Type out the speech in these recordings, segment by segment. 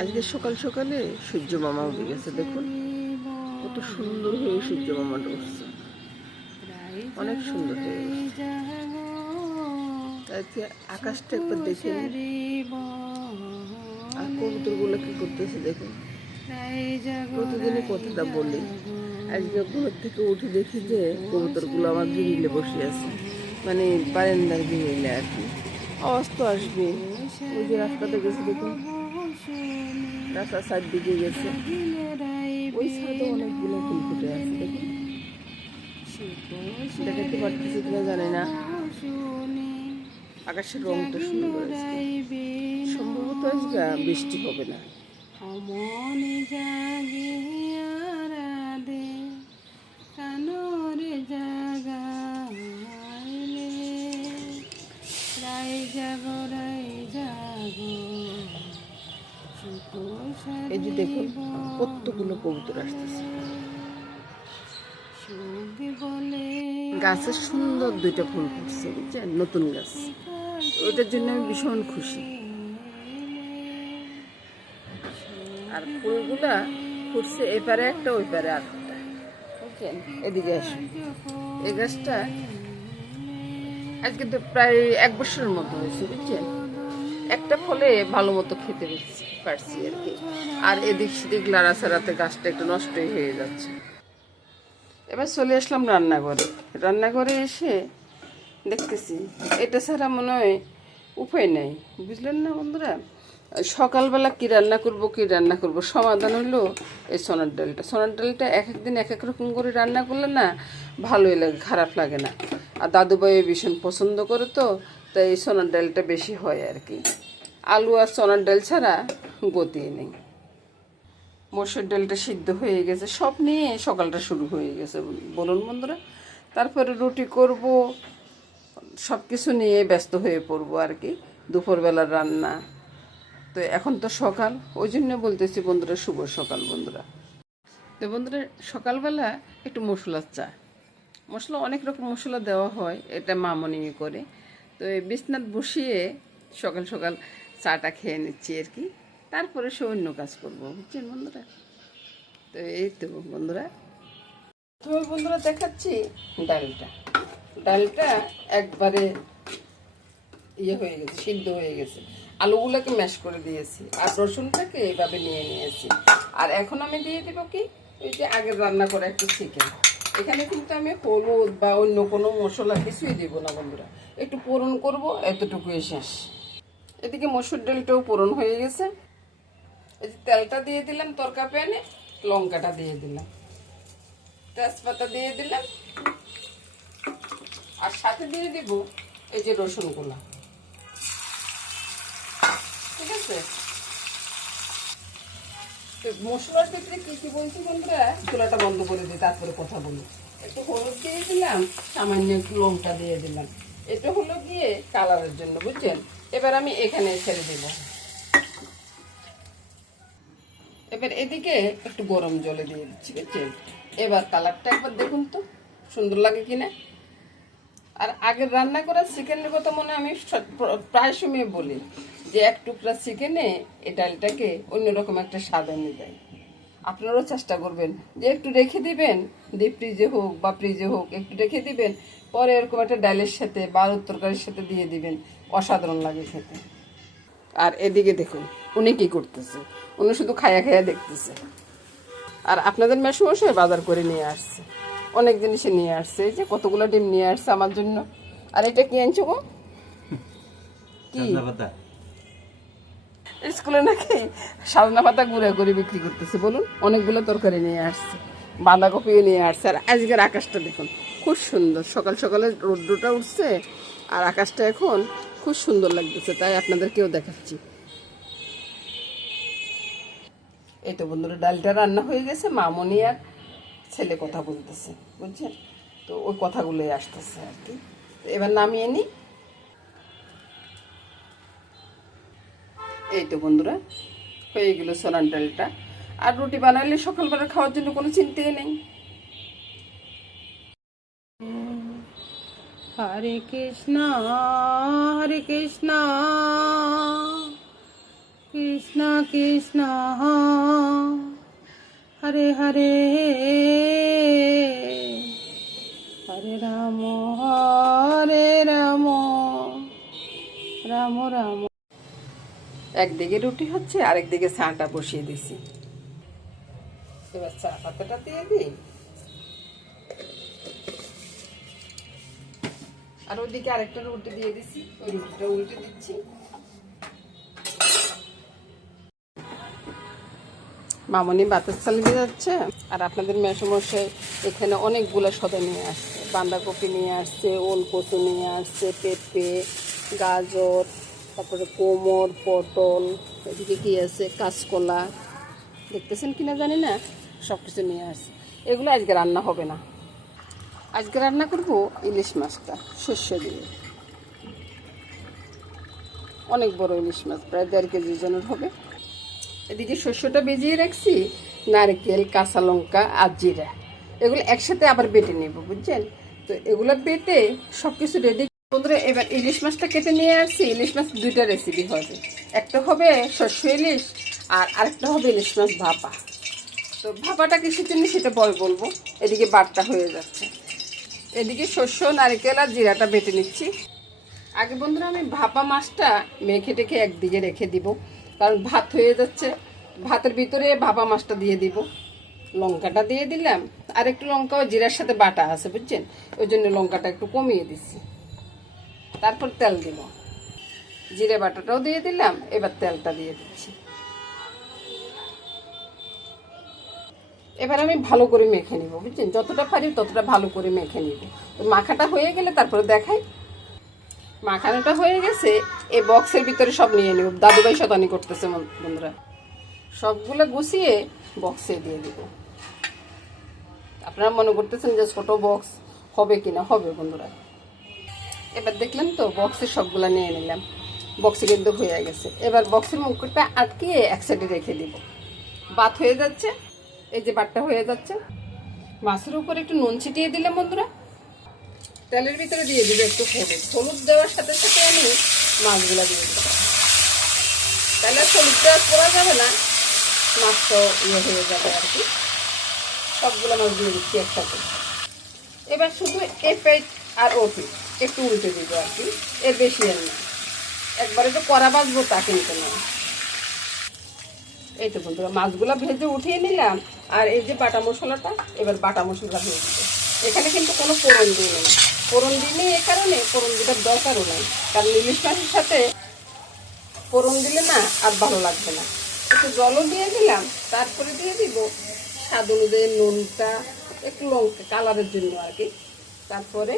আজকে সকাল সকালে সূর্য মামা উঠে গেছে। দেখুন কত সুন্দর হয়ে সূর্য মামাটা উঠছে, অনেক সুন্দর হয়ে উঠছে। আজকে আকাশটা একবার দেখে আর কবুতর গুলো কি করতেছে দেখুন। প্রতিদিনই কথাটা বলি, আজকে ঘর থেকে উঠে দেখি যে কবুতর গুলো আমার গ্রিলে বসে আছে, মানে বারান্দার গ্রিলে আর কি। আওয়াজ তো আসবে। ওই যে রাস্তাতে গেছে দেখুন, রাস্তার সাইড দিকে গেছে, ওই সাইডে অনেকগুলো ফুল ফুটে আছে দেখুন। দেখাতে পারতেছি কিনা জানি না। আকাশের রংটা সুন্দর আছে, সম্ভবত আজকে বৃষ্টি হবে না। মনে জাগে আরাধে কানরে জাগাইলে রাই জাগো রাই জাগো। এই যে দেখুন কতগুলো কবুতর আসতেছে। গাছের সুন্দর দুইটা ফুল ফুটছে বুঝছেন, নতুন গাছ, ওইটার জন্য আমি ভীষণ খুশি। আর ফুলগুলা ফুটছে এপারে একটা ওই পারে আরেকটা, বুঝছেন। এদিকে আসুন, এই গাছটা আজকে তো প্রায় 1 বছরের মতো হয়েছে বুঝছেন। একটা ফলে ভালো মতো খেতে পারছি আর কি। আর এদিক সেদিক লাড়াছাড়াতে গাছটা একটু নষ্টই হয়ে যাচ্ছে। এবার চলে আসলাম রান্নাঘরে। রান্নাঘরে এসে দেখতেছি এটা ছাড়া মনে হয় উপায় নেই, বুঝলেন না বন্ধুরা। সকালবেলা কি রান্না করব সমাধান হলো এই সোনার ডালটা। সোনার ডালটা এক একদিন এক এক রকম করে রান্না করলে না ভালোই লাগে, খারাপ লাগে না। আর দাদুভাই ভীষণ পছন্দ করে, তো তাই এই সোনার ডালটা বেশি হয় আর কি। আলু আর সোনার ডাল ছাড়া গতি নেই। মসুর ডালটা সিদ্ধ হয়ে গেছে, সব নিয়ে সকালটা শুরু হয়ে গেছে বলুন বন্ধুরা। তারপরে রুটি করব, সব কিছু নিয়ে ব্যস্ত হয়ে পড়বো আর কি। দুপুরবেলার রান্না তো এখন তো সকাল, ওই জন্য বলতেছি বন্ধুরা শুভ সকাল বন্ধুরা। তো বন্ধুরা সকালবেলা একটু মশলার চা, মশলা অনেক রকম মশলা দেওয়া হয়, এটা মামনি করে। তো এই বিছনাত বসিয়ে সকাল সকাল চাটা খেয়ে নিচ্ছি আর কি। তারপরে সে অন্য কাজ করবো বুঝছেন বন্ধুরা। তো এই তো বন্ধুরা, প্রথমে বন্ধুরা দেখাচ্ছি ডালটা। ডালটা একবারে ইয়ে হয়ে গেছে, সিদ্ধ হয়ে গেছে। আলুগুলোকে ম্যাশ করে দিয়েছি আর রসুনটাকে এইভাবে নিয়ে নিয়েছি। আর এখন আমি দিয়ে দেবো কি, ওই যে আগের রান্না করা একটু চিকেন। এখানে কিন্তু আমি হলুদ বা অন্য কোনো মশলা কিছুই দিব না বন্ধুরা, একটু পোড়ন করব, এতটুকুই শেষ। এদিকে মসুর ডালটাও পোড়ন হয়ে গেছে। এই যে তেলটা দিয়ে দিলাম তরকা প্যানে, লঙ্কাটা দিয়ে দিলাম, তেজপাতা দিয়ে দিলাম, আর সাথে দিয়ে দিব এই যে রসুনগুলা, ঠিক আছে। মশলার ক্ষেত্রে কি কি বলছি বন্ধুরা, চুলাটা বন্ধ করে দিই তারপরে কথা বলি। একটু হলুদ দিয়ে দিলাম, সামান্য একটু লঙ্কা দিয়ে দিলাম, এটা হলো গিয়ে কালারের জন্য বুঝছেন। এবার আমি এখানে ছেড়ে দেব। এবার এদিকে একটু গরম জলে দিয়ে দিচ্ছি বুঝছেন। এবার কালারটা একবার দেখুন তো সুন্দর লাগে কিনা। আর আগের রান্না করা চিকেনের কথা মনে আমি প্রায় সময় বলি যে এক টুকরা চিকেনে এই ডালটাকে অন্যরকম একটা স্বাদ এনে দেয়। আপনারাও চেষ্টা করবেন যে একটু রেখে দিবেন, ডিপ ফ্রিজে হোক বা ফ্রিজে হোক, একটু রেখে দিবেন, পরে এরকম একটা ডালের সাথে বা আলুর তরকারির সাথে দিয়ে দিবেন, অসাধারণ লাগে খেতে। আর এদিকে দেখুন উনি কি করতেছে, উনি শুধু খায়া খায়া দেখতেছে। আর আপনাদের মেসমশাই বাজার করে নিয়ে আসছে, অনেক জিনিসে নিয়ে আসছে। এই যে কতগুলো ডিম নিয়ে আসছে আমার জন্য। আর এটা কি আনছো গো, কি স্কুলে নাকি সাজনা পাতা গুঁড়া করে বিক্রি করতেছে বলুন। অনেকগুলো তরকারি নিয়ে আসছে, বাঁধাকপিও নিয়ে আসছে। আর আজকের আকাশটা দেখুন খুব সুন্দর, সকাল সকালে রোদ্রটা উঠছে আর আকাশটা এখন খুব সুন্দর লাগতেছে, তাই আপনাদেরকেও দেখাচ্ছি। এই তো বন্ধুরা ডালটা রান্না হয়ে গেছে, মামনি আর ছেলে কথা বলতেছে বুঝছেন। তো ওই কথাগুলোই আসতেছে আর কি। এবার নামিয়ে নিই। এই তো বন্ধুরা হয়ে গেল সোনার ডালটা। আর রুটি বানাইলে সকালবেলা খাওয়ার জন্য কোনো চিন্তাই নেই। হরে কৃষ্ণ কৃষ্ণ কৃষ্ণ হরে হরে হরে রাম রাম রাম। একদিকে রুটি হচ্ছে, আরেকদিকে চাটা বসিয়ে দিছি। এবার চা পাতাটা দিয়ে দিই, আর ওইদিকে আরেকটা রুটি দিয়ে দিছি, ওই রুটিটা উল্টে দিচ্ছি। মামনি বাতাস চালিয়ে যাচ্ছে, আর আপনাদের মেসমশাই এখানে অনেকগুলো সদা নিয়ে আসছে। বাঁধাকপি নিয়ে আসছে, ওল কচু নিয়ে আসছে, পেঁপে, গাজর, তারপরে কোমর, পটল, এদিকে কি আছে কাঁচকলা, দেখতেছেন কিনা জানি না, সব কিছু নিয়ে আসছে। এগুলো আজকে রান্না হবে না, আজকে রান্না করবো ইলিশ মাছটা শস্য দিয়ে। অনেক বড় ইলিশ মাছ, প্রায় 1.5 কেজি ওজনের হবে। এদিকে শস্যটা ভিজিয়ে রাখছি, নারকেল, কাঁচা লঙ্কা আর জিরা, এগুলো একসাথে আবার বেটে নেব, বুঝছেন? তো এগুলো বেটে সব কিছু রেডি। বন্ধুরা, এবার ইলিশ মাছটা কেটে নিয়ে আসছি। ইলিশ মাছ 2টা রেসিপি হবে, একটা হবে শস্য ইলিশ, আর আরেকটা হবে ইলিশ মাছ ভাপা। তো ভাপাটা কিসের জন্য সেটা পরে বলবো। এদিকে বাটটা হয়ে যাচ্ছে, এদিকে শস্য, নারকেল আর জিরাটা বেটে নিচ্ছি। আগে বন্ধুরা আমি ভাপা মাছটা মেখে টেখে একদিকে রেখে দিব, কারণ ভাত হয়ে যাচ্ছে, ভাতের ভিতরে ভাপা মাছটা দিয়ে দিব। লঙ্কাটা দিয়ে দিলাম, আর একটু লঙ্কাও জিরার সাথে বাটা আছে, বুঝছেন? ওই জন্য লঙ্কাটা একটু কমিয়ে দিচ্ছি। তারপর তেল দিব, জিরে বাটাটাও দিয়ে দিলাম, এবার তেলটা দিয়ে দিচ্ছি। এবার আমি ভালো করে মেখে নিব, বুঝছেন? যতটা পারি ততটা ভালো করে মেখে নিব। মাখাটা হয়ে গেলে তারপরে দেখাই। মাখানোটা হয়ে গেছে, এই বক্সের ভিতরে সব নিয়ে নেব। দাদুভাই শতানি করতেছে বন্ধুরা, সবগুলো গুছিয়ে বক্সে দিয়ে দিব। আপনারা মনে করতেছেন যে ছোট বক্স হবে কিনা, হবে বন্ধুরা। এবার দেখলেন তো, বক্সে সবগুলা নিয়ে নিলাম, বক্সে কিন্তু হয়ে গেছে। এবার বক্সের মুখটা আটকিয়ে এক সাইডে রেখে দিব। ভাত হয়ে যাচ্ছে, এই যে ভাতটা হয়ে যাচ্ছে। মাছের উপরে একটু নুন ছিটিয়ে দিলাম বন্ধুরা। তেলের ভিতরে দিয়ে দিব একটু হলুদ। হলুদ দেওয়ার সাথে সাথে আমি মাছগুলো দিয়ে দিব, তাহলে হলুদ দেওয়া করা যাবে না, মাছ তো হয়ে যাবে আর কি। সবগুলো মাছ দিয়ে দিচ্ছি একসাথে। এবার শুধু এ পেট আর ও পিঠ একটু উল্টে দিব আর কি, এর বেশি আর না। একবারে তো কড়া বাজবো তা কিন্তু না। এই তো বন্ধুরা, মাছগুলো ভেজে উঠিয়ে নিলাম। আর এই যে বাটা মশলাটা, এবার বাটা মশলা হয়ে দিবে। এখানে কিন্তু কোনো ফোড়ন দিয়ে নেই, ফোড়ন দিইনি এই কারণে, ফোড়ন দিটার দরকারও নাই, কারণ ইলিশ মাছের সাথে ফোড়ন দিলে না আর ভালো লাগবে না। একটু জলও দিয়ে দিলাম, তারপরে দিয়ে দিব স্বাদ অনুযায়ী নুনটা, একটু লঙ্কা কালারের জন্য আর কি, তারপরে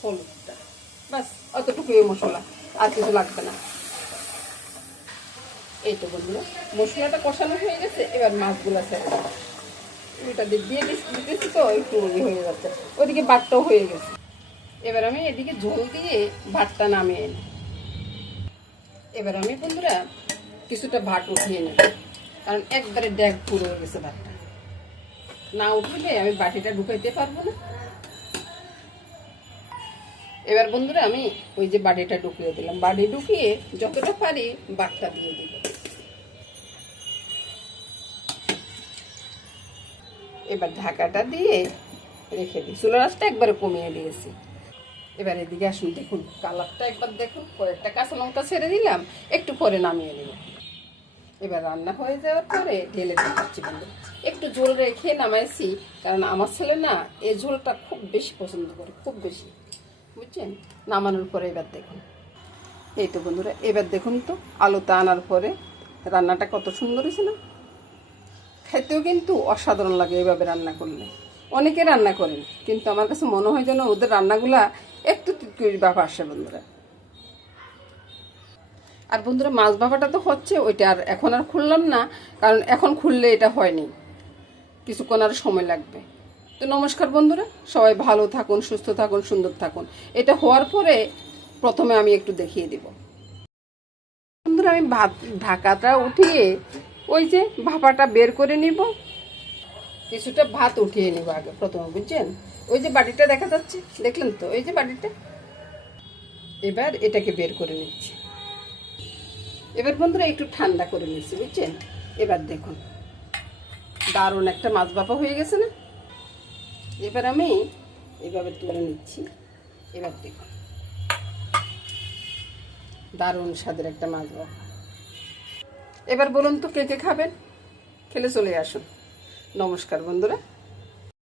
হলুদটা, বাস অতটুকুই মশলা, আর কিছু লাগবে না। এই তো বন্ধুরা, মশলাটা কষানো হয়ে গেছে। এবার মাছগুলো ছেড়ে দেবো, ওইটা দিয়ে দিতেছি তো একটু হয়ে যাচ্ছে। ওইদিকে ভাতটাও হয়ে গেছে। এবার আমি এদিকে ঝোল দিয়ে ভাতটা নামিয়ে নিই। এবার আমি বন্ধুরা কিছুটা ভাত উঠিয়ে নেব, কারণ একবারে ড্যাগ পুরো হয়ে গেছে ভাতটা। না উঠলে আমি বাটিটা ঢুকাইতে পারবো না। এবার বন্ধুরা আমি ওই যে বাটিটা ঢুকিয়ে দিলাম, বাটি ঢুকিয়ে যতটা পারি ভাতটা দিয়ে দিব। এবার ঢাকাটা দিয়ে রেখে দিই, চুলার আঁচটা একবারে কমিয়ে দিয়েছি। এবার এদিকে আসুন, দেখুন কালারটা একবার দেখুন। কয়েকটা কাঁচা লঙ্কা ছেড়ে দিলাম, একটু পরে নামিয়ে নেব। এবার রান্না হয়ে যাওয়ার পরে ঢেলে দেখাচ্ছি বন্ধু। একটু ঝোল রেখে নামাইছি, কারণ আমার ছেলে না এই ঝোলটা খুব বেশি পছন্দ করে, খুব বেশি, বুঝছেন? নামানোর পরে এবার দেখুন। এই তো বন্ধুরা, এবার দেখুন তো আলুটা আনার পরে রান্নাটা কত সুন্দর হয়েছে না? খেতেও কিন্তু অসাধারণ লাগে এইভাবে রান্না করলে। অনেকে রান্না করেন, কিন্তু আমার কাছে মনে হয় যেন ওদের রান্নাগুলা একটু তৃপ্তির ব্যাপার আসে বন্ধুরা। আর বন্ধুরা, মাছ ভাপাটা তো হচ্ছে, ওইটা আর এখন আর খুললাম না, কারণ এখন খুললে এটা হয়নি, কিছুক্ষণ আর সময় লাগবে। তো নমস্কার বন্ধুরা, সবাই ভালো থাকুন, সুস্থ থাকুন, সুন্দর থাকুন। এটা হওয়ার পরে প্রথমে আমি একটু দেখিয়ে দিব বন্ধুরা। আমি ভাত ঢাকাটা উঠিয়ে ওই যে ভাপাটা বের করে নিব, কিছুটা ভাত উঠিয়ে নিব আগে প্রথমে, বুঝছেন? ওই যে বাটিটা দেখা যাচ্ছে, দেখলেন তো, ওই যে বাটিটা। এবার এটাকে বের করে নিচ্ছি। এবার বন্ধুরা একটু ঠান্ডা করে নিচ্ছি, বুঝছেন? এবার দেখুন দারুণ একটা মাছ ভাপা হয়ে গেছে না? এবার আমি এভাবে তুলে নিচ্ছি। এবার দেখুন দারুণ স্বাদের একটা মাছ ভাপা। এবার বলুন তো কে কে খাবেন? খেলে চলে আসুন। নমস্কার বন্ধুরা।